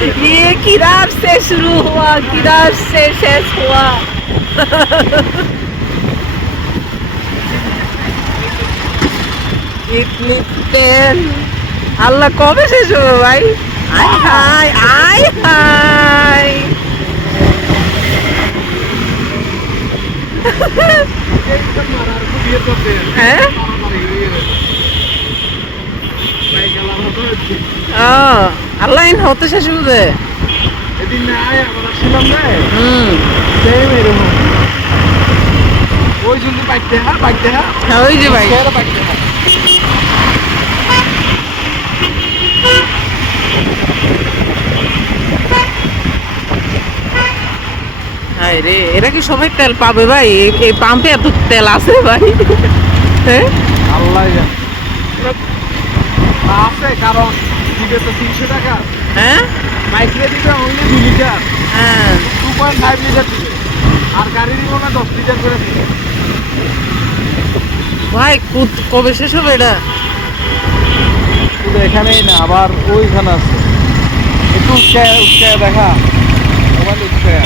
ये किरार से शुरू हुआ, किरार से शेष हुआ। इतनी तेल আল্লাহ কবে শেষ হবে ভাই? আয় হায় আয় হায়। হ্যাঁ আল্লাহ হতে শেষ হবে। ওই যে ভাই রে, এরা কি সবাই তেল পাবে ভাই? এই পাম্পে এত তেল আছে ভাই? হ্যাঁ আল্লাহ আছে, কারণ দিবে তো 300 টাকা। হ্যাঁ মাইক্রে দিবে অনলি 2 লিটার, হ্যাঁ 2.5 লিটার দিবে, আর গাড়ি দিব না 10 লিটার করে দিবে। ভাই কবে শেষ হবে এটা? শুধু এখানেই না, আবার ওইখানে আছে। একটু উৎসাহ দেখা মোবাইল উৎসাহ